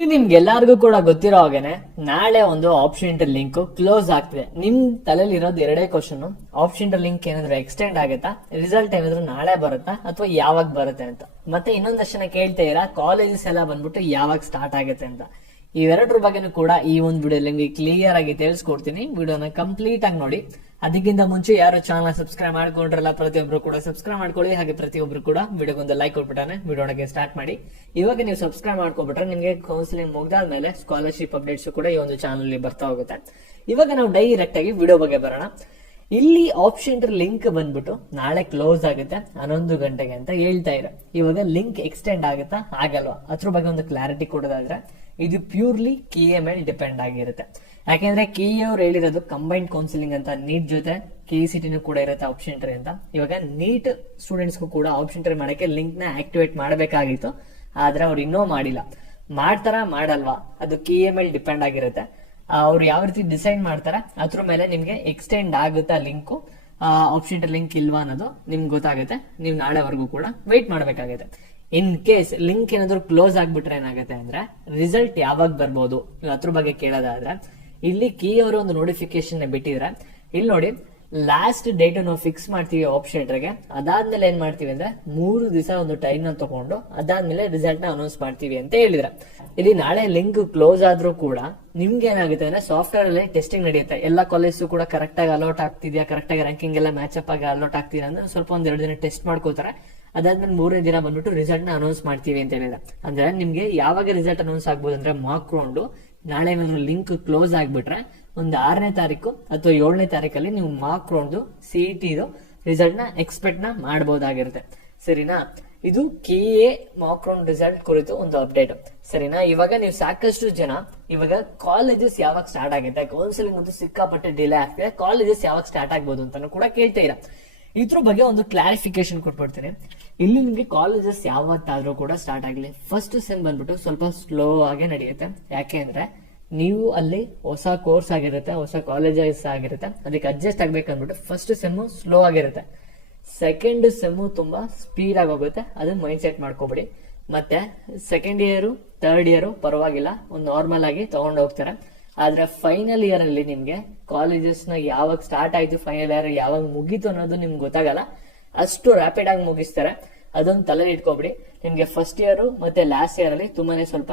ನಿಮ್ಗೆಲ್ಲರಿಗೂ ಕೂಡ ಗೊತ್ತಿರೋ ಹಾಗೇನೆ ನಾಳೆ ಒಂದು ಆಪ್ಷನ್ ಲಿಂಕ್ ಕ್ಲೋಸ್ ಆಗ್ತಿದೆ. ನಿಮ್ ತಲೆಯಲ್ಲಿ ಇರೋದು ಎರಡೇ ಕ್ವಶನ್, ಆಪ್ಷನ್ ಲಿಂಕ್ ಏನಾದ್ರು ಎಕ್ಸ್ಟೆಂಡ್ ಆಗುತ್ತಾ, ರಿಸಲ್ಟ್ ಏನಾದ್ರು ನಾಳೆ ಬರುತ್ತಾ ಅಥವಾ ಯಾವಾಗ ಬರುತ್ತೆ ಅಂತ. ಮತ್ತೆ ಇನ್ನೊಂದಷ್ಟು ಜನ ಕೇಳ್ತಾ ಇರ ಕಾಲೇಜಸ್ ಎಲ್ಲ ಬಂದ್ಬಿಟ್ಟು ಯಾವಾಗ ಸ್ಟಾರ್ಟ್ ಆಗುತ್ತೆ ಅಂತ. ಇವೆರಡರ ಬಗ್ಗೆನೂ ಕೂಡ ಈ ಒಂದು ವಿಡಿಯೋ ನಿಮ್ಗೆ ಕ್ಲಿಯರ್ ಆಗಿ ತಿಳಿಸ್ಕೊಡ್ತೀನಿ. ವಿಡಿಯೋನ ಕಂಪ್ಲೀಟ್ ಆಗಿ ನೋಡಿ. ಅದಕ್ಕಿಂತ ಮುಂಚೆ ಯಾರು ಚಾನಲ್ ಸಬ್ಸ್ಕ್ರೈಬ್ ಮಾಡ್ಕೊಂಡ್ರಲ್ಲ ಪ್ರತಿಯೊಬ್ರು ಕೂಡ ಸಬ್ಸ್ಕ್ರೈಬ್ ಮಾಡ್ಕೊಳ್ಳಿ. ಹಾಗೆ ಪ್ರತಿಯೊಬ್ರು ಕೂಡ ವಿಡಿಯೋಗೊಂದು ಲೈಕ್ ಕೊಟ್ಬಿಟ್ಟಾನೆ ವಿಡಿಯೋಗೆ ಸ್ಟಾರ್ಟ್ ಮಾಡಿ. ಇವಾಗ ನೀವು ಸಬ್ಸ್ಕ್ರೈಬ್ ಮಾಡ್ಕೊಬಿಟ್ರೆ ನಿಮಗೆ ಕೌನ್ಸಿಲಿಂಗ್ ಮುಗ್ದಾದ್ಮೇಲೆ ಸ್ಕಾಲರ್ಶಿಪ್ ಅಪ್ಡೇಟ್ಸ್ ಕೂಡ ಈ ಒಂದು ಚಾನಲ್ ಬರ್ತಾ ಹೋಗುತ್ತೆ. ಇವಾಗ ನಾವು ಡೈರೆಕ್ಟ್ ಆಗಿ ವಿಡಿಯೋ ಬಗ್ಗೆ ಬರೋಣ. ಇಲ್ಲಿ ಆಪ್ಷನ್ ಲಿಂಕ್ ಬಂದ್ಬಿಟ್ಟು ನಾಳೆ ಕ್ಲೋಸ್ ಆಗುತ್ತೆ 11 ಗಂಟೆಗೆ ಅಂತ ಹೇಳ್ತಾ ಇರೋ. ಇವಾಗ ಲಿಂಕ್ ಎಕ್ಸ್ಟೆಂಡ್ ಆಗುತ್ತಾ ಆಗಲ್ವಾ ಅದ್ರ ಬಗ್ಗೆ ಒಂದು ಕ್ಲಾರಿಟಿ ಕೊಡೋದಾದ್ರೆ, ಇದು ಪ್ಯೂರ್ಲಿ KE ಮೇಲೆ ಡಿಪೆಂಡ್ ಆಗಿರುತ್ತೆ. ಯಾಕೆಂದ್ರೆ KE ಅವ್ರು ಹೇಳಿರೋದು ಕಂಬೈನ್ಡ್ ಕೌನ್ಸಿಲಿಂಗ್ ಅಂತ, ನೀಟ್ ಜೊತೆ KCT ಕೂಡ ಇರುತ್ತೆ ಆಪ್ಷನ್ ಅಂತ. ಇವಾಗ ನೀಟ್ ಸ್ಟೂಡೆಂಟ್ಸ್ಗೂ ಕೂಡ ಆಪ್ಷನ್ ಮಾಡಕ್ಕೆ ಲಿಂಕ್ ನ ಆಕ್ಟಿವೇಟ್ ಮಾಡಬೇಕಾಗಿತ್ತು, ಆದ್ರೆ ಅವ್ರು ಇನ್ನೂ ಮಾಡಿಲ್ಲ. ಮಾಡ್ತಾರಾ ಮಾಡಲ್ವಾ ಅದು KE ಮೇಲೆ ಡಿಪೆಂಡ್ ಆಗಿರುತ್ತೆ. ಅವ್ರು ಯಾವ ರೀತಿ ಡಿಸೈಡ್ ಮಾಡ್ತಾರೆ ಅದ್ರ ಮೇಲೆ ನಿಮ್ಗೆ ಎಕ್ಸ್ಟೆಂಡ್ ಆಗುತ್ತಾ ಲಿಂಕ್, ಆಪ್ಷನ್ ಲಿಂಕ್ ಇಲ್ವಾ ಅನ್ನೋದು ನಿಮ್ಗೆ ಗೊತ್ತಾಗುತ್ತೆ. ನೀವು ನಾಳೆವರೆಗೂ ಕೂಡ ವೇಟ್ ಮಾಡ್ಬೇಕಾಗುತ್ತೆ. ಇನ್ ಕೇಸ್ ಲಿಂಕ್ ಏನಾದ್ರು ಕ್ಲೋಸ್ ಆಗ್ಬಿಟ್ರೆ ಏನಾಗುತ್ತೆ ಅಂದ್ರೆ ರಿಸಲ್ಟ್ ಯಾವಾಗ ಬರ್ಬೋದು ಅದ್ರ ಬಗ್ಗೆ ಕೇಳೋದಾದ್ರೆ, ಇಲ್ಲಿ KE ಅವರು ಒಂದು ನೋಟಿಫಿಕೇಶನ್ ಬಿಟ್ಟಿದ್ರೆ ಇಲ್ಲಿ ನೋಡಿ, ಲಾಸ್ಟ್ ಡೇಟ್ ನಾವು ಫಿಕ್ಸ್ ಮಾಡ್ತೀವಿ ಆಪ್ಷನ್ ಗೆ. ಅದಾದ್ಮೇಲೆ ಏನ್ ಮಾಡ್ತೀವಿ ಅಂದ್ರೆ 3 ದಿವಸ ಒಂದು ಟೈಮ್ ನ ತಗೊಂಡು ಅದಾದ್ಮೇಲೆ ರಿಸಲ್ಟ್ ನ ಅನೌನ್ಸ್ ಮಾಡ್ತೀವಿ ಅಂತ ಹೇಳಿದ್ರೆ, ಇಲ್ಲಿ ನಾಳೆ ಲಿಂಕ್ ಕ್ಲೋಸ್ ಆದ್ರೂ ಕೂಡ ನಿಮ್ಗೆ ಏನಾಗುತ್ತೆ ಅಂದ್ರೆ ಸಾಫ್ಟ್ವೇರ್ ಅಲ್ಲಿ ಟೆಸ್ಟಿಂಗ್ ನಡೆಯುತ್ತೆ. ಎಲ್ಲಾ ಕಾಲೇಜ್ ಕೂಡ ಕರೆಕ್ಟ್ ಆಗಿ ಅಲೌಟ್ ಆಗ್ತಿದ್ಯಾ, ಕರೆಕ್ಟ್ ಆಗಿ ರ್ಯಾಂಕಿಂಗ್ ಎಲ್ಲ ಮ್ಯಾಚ್ ಅಪ್ ಆಗಿ ಅಲೌಟ್ ಆಗ್ತಿದೆ ಅಂದ್ರೆ ಸ್ವಲ್ಪ ಒಂದ್ 2 ದಿನ ಟೆಸ್ಟ್ ಮಾಡ್ಕೋತಾರೆ. ಅದಾದ್ಮೇಲೆ 3ನೇ ದಿನ ಬಂದ್ಬಿಟ್ಟು ರಿಸಲ್ಟ್ ನ ಅನೌನ್ಸ್ ಮಾಡ್ತೀವಿ ಅಂತ ಹೇಳಿದ್ರೆ, ಅಂದ್ರೆ ನಿಮ್ಗೆ ಯಾವಾಗ ರಿಸಲ್ಟ್ ಅನೌನ್ಸ್ ಆಗ್ಬೋದು ಅಂದ್ರೆ ಮಾರ್ಕ್ ರೌಂಡ್ ನಾಳೆ ಏನಾದ್ರು ಲಿಂಕ್ ಕ್ಲೋಸ್ ಆಗ್ಬಿಟ್ರೆ ಒಂದು 6ನೇ ತಾರೀಕು ಅಥವಾ 7ನೇ ತಾರೀಕಲ್ಲಿ ನೀವು ಮಾರ್ಕ್ ರೌಂಡ್ CET ರಿಸಲ್ಟ್ ನ ಎಕ್ಸ್ಪೆಕ್ಟ್ ನ ಮಾಡಬಹುದಾಗಿರುತ್ತೆ. ಸರಿನಾ? ಇದು KE ಮಾರ್ಕ್ ರೌಂಡ್ ರಿಸಲ್ಟ್ ಕುರಿತು ಒಂದು ಅಪ್ಡೇಟ್. ಸರಿನಾ? ಇವಾಗ ನೀವು ಸಾಕಷ್ಟು ಜನ ಇವಾಗ ಕಾಲೇಜಸ್ ಯಾವಾಗ ಸ್ಟಾರ್ಟ್ ಆಗುತ್ತೆ, ಕೌನ್ಸಿಲಿಂಗ್ ಅಂತೂ ಸಿಕ್ಕಾಪಟ್ಟೆ ಡಿಲೇ ಆಗ್ತಿದೆ, ಕಾಲೇಜಸ್ ಯಾವಾಗ ಸ್ಟಾರ್ಟ್ ಆಗ್ಬೋದು ಅಂತಾನು ಕೂಡ ಕೇಳ್ತಾ ಇರ. ಇದ್ರ ಬಗ್ಗೆ ಒಂದು ಕ್ಲಾರಿಫಿಕೇಶನ್ ಕೊಟ್ಬಿಡ್ತೀನಿ. ಇಲ್ಲಿ ನಿಮ್ಗೆ ಕಾಲೇಜಸ್ ಯಾವತ್ತಾದ್ರೂ ಕೂಡ ಸ್ಟಾರ್ಟ್ ಆಗ್ಲಿ, ಫಸ್ಟ್ ಸೆಮ್ ಬಂದ್ಬಿಟ್ಟು ಸ್ವಲ್ಪ ಸ್ಲೋ ಆಗಿ ನಡೆಯುತ್ತೆ. ಯಾಕೆ ಅಂದ್ರೆ ನೀವು ಅಲ್ಲಿ ಹೊಸ ಕೋರ್ಸ್ ಆಗಿರುತ್ತೆ, ಹೊಸ ಕಾಲೇಜಸ್ ಆಗಿರುತ್ತೆ, ಅದಕ್ಕೆ ಅಡ್ಜಸ್ಟ್ ಆಗ್ಬೇಕಂದ್ಬಿಟ್ಟು ಫಸ್ಟ್ ಸೆಮ್ ಸ್ಲೋ ಆಗಿರುತ್ತೆ. ಸೆಕೆಂಡ್ ಸೆಮ್ ತುಂಬಾ ಸ್ಪೀಡ್ ಆಗಿ ಹೋಗುತ್ತೆ, ಅದನ್ನ ಮೈಂಡ್ ಸೆಟ್ ಮಾಡ್ಕೋಬಿಡಿ. ಮತ್ತೆ ಸೆಕೆಂಡ್ ಇಯರ್ ಥರ್ಡ್ ಇಯರ್ ಪರವಾಗಿಲ್ಲ, ಒಂದು ನಾರ್ಮಲ್ ಆಗಿ ತಗೊಂಡು ಹೋಗ್ತಾರೆ. ಆದ್ರೆ ಫೈನಲ್ ಇಯರ್ ಅಲ್ಲಿ ನಿಮ್ಗೆ ಕಾಲೇಜಸ್ ನ ಯಾವಾಗ ಸ್ಟಾರ್ಟ್ ಆಯ್ತು, ಫೈನಲ್ ಇಯರ್ ಯಾವಾಗ ಮುಗೀತು ಅನ್ನೋದು ನಿಮ್ಗೆ ಗೊತ್ತಾಗಲ್ಲ, ಅಷ್ಟು ರ್ಯಾಪಿಡ್ ಆಗಿ ಮುಗಿಸ್ತಾರೆ. ಅದೊಂದು ತಲೆ ಇಟ್ಕೊಬಿಡಿ. ನಿಮ್ಗೆ ಫಸ್ಟ್ ಇಯರ್ ಮತ್ತೆ ಲಾಸ್ಟ್ ಇಯರ್ ಅಲ್ಲಿ ತುಂಬಾನೇ ಸ್ವಲ್ಪ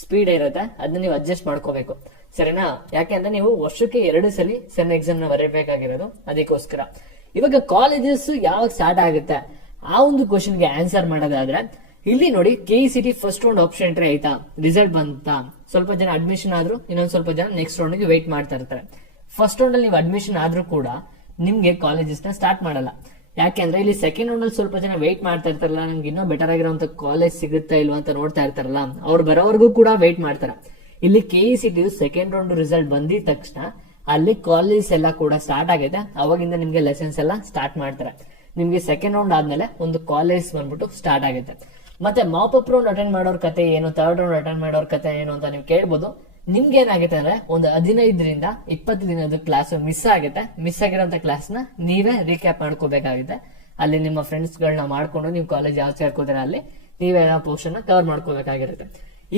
ಸ್ಪೀಡ್ ಇರುತ್ತೆ, ಅದನ್ನ ನೀವು ಅಡ್ಜಸ್ಟ್ ಮಾಡ್ಕೋಬೇಕು. ಸರಿನಾ? ಯಾಕೆಂದ್ರೆ ನೀವು ವರ್ಷಕ್ಕೆ 2 ಸಲ ಸೆಮ್ ಎಕ್ಸಾಮ್ ನ ಬರೀಬೇಕಾಗಿರೋದು, ಅದಕ್ಕೋಸ್ಕರ. ಇವಾಗ ಕಾಲೇಜಸ್ ಯಾವಾಗ ಸ್ಟಾರ್ಟ್ ಆಗುತ್ತೆ ಆ ಒಂದು ಕ್ವಶನ್ ಗೆ ಆನ್ಸರ್ ಮಾಡೋದಾದ್ರೆ, ಇಲ್ಲಿ ನೋಡಿ KCT first round option entry ಆಯ್ತಾ, ರಿಸಲ್ಟ್ ಬಂತಾ, ಸ್ವಲ್ಪ ಜನ ಅಡ್ಮಿಷನ್ ಆದ್ರೂ, ಇನ್ನೊಂದ್ ಸ್ವಲ್ಪ ಜನ ನೆಕ್ಸ್ಟ್ ರೌಂಡ್ ಗೆ ವೇಟ್ ಮಾಡ್ತಾ ಇರ್ತಾರೆ. ಫಸ್ಟ್ ರೌಂಡ್ ಅಲ್ಲಿ ನೀವು ಅಡ್ಮಿಷನ್ ಆದ್ರೂ ಕೂಡ ನಿಮ್ಗೆ ಕಾಲೇಜಸ್ ನ ಸ್ಟಾರ್ಟ್ ಮಾಡಲ್ಲ. ಯಾಕೆಂದ್ರೆ ಇಲ್ಲಿ ಸೆಕೆಂಡ್ ರೌಂಡ್ ಅಲ್ಲಿ ಸ್ವಲ್ಪ ಜನ ವೇಟ್ ಮಾಡ್ತಾ ಇರ್ತಾರಲ್ಲ, ನಮ್ಗೆ ಇನ್ನೂ ಬೆಟರ್ ಆಗಿರೋಂತ ಕಾಲೇಜ್ ಸಿಗುತ್ತಾ ಇಲ್ವಾ ಅಂತ ನೋಡ್ತಾ ಇರ್ತಾರಲ್ಲ, ಅವ್ರು ಬರೋವರೆಗೂ ಕೂಡ ವೇಟ್ ಮಾಡ್ತಾರೆ. ಇಲ್ಲಿ KCT ಸೆಕೆಂಡ್ ರೌಂಡ್ ರಿಸಲ್ಟ್ ಬಂದಿದ ತಕ್ಷಣ ಅಲ್ಲಿ ಕಾಲೇಜ್ ಎಲ್ಲ ಕೂಡ ಸ್ಟಾರ್ಟ್ ಆಗಿದೆ, ಅವಾಗಿಂದ ನಿಮ್ಗೆ ಲೆಸನ್ಸ್ ಎಲ್ಲ ಸ್ಟಾರ್ಟ್ ಮಾಡ್ತಾರೆ. ನಿಮ್ಗೆ ಸೆಕೆಂಡ್ ರೌಂಡ್ ಆದ್ಮೇಲೆ ಒಂದು ಕಾಲೇಜ್ ಬಂದ್ಬಿಟ್ಟು ಸ್ಟಾರ್ಟ್ ಆಗುತ್ತೆ. ಮತ್ತೆ ಮಾಪ್ ಅಪ್ ರೌಂಡ್ ಅಟೆಂಡ್ ಮಾಡೋರ್ ಕತೆ ಏನು, ಥರ್ಡ್ ರೌಂಡ್ ಅಟೆಂಡ್ ಮಾಡೋರ್ ಕತೆ ಏನು ಅಂತ ನೀವು ಕೇಳ್ಬೋದು. ನಿಮ್ಗೆ ಏನಾಗುತ್ತೆ ಅಂದ್ರೆ ಒಂದು 15ರಿಂದ 20 ದಿನದ ಕ್ಲಾಸ್ ಮಿಸ್ ಆಗುತ್ತೆ. ಮಿಸ್ ಆಗಿರೋಂತ ಕ್ಲಾಸ್ ನ ನೀವೇ ರೀಕ್ಯಾಪ್ ಮಾಡ್ಕೋಬೇಕಾಗುತ್ತೆ. ಅಲ್ಲಿ ನಿಮ್ಮ ಫ್ರೆಂಡ್ಸ್ ಗಳನ್ನ ಮಾಡ್ಕೊಂಡು ನೀವು ಕಾಲೇಜ್ ಯಾವ್ದು ಸೇರ್ಕೋತೀರ ಅಲ್ಲಿ ನೀವೇ ಪೋರ್ಷನ್ ನ ಕವರ್ ಮಾಡ್ಕೋಬೇಕಾಗಿರುತ್ತೆ.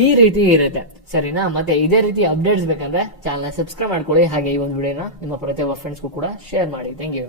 ಈ ರೀತಿ ಇರುತ್ತೆ. ಸರಿನಾ? ಮತ್ತೆ ಇದೇ ರೀತಿ ಅಪ್ಡೇಟ್ಸ್ ಬೇಕಂದ್ರೆ ಚಾನಲ್ ಸಬ್ಸ್ಕ್ರೈಬ್ ಮಾಡ್ಕೊಳ್ಳಿ. ಹಾಗೆ ಈ ಒಂದು ವಿಡಿಯೋನ ನಿಮ್ಮ ಪ್ರತಿಯೊಬ್ಬ ಫ್ರೆಂಡ್ಸ್ಗೂ ಕೂಡ ಶೇರ್ ಮಾಡಿ. Thank you.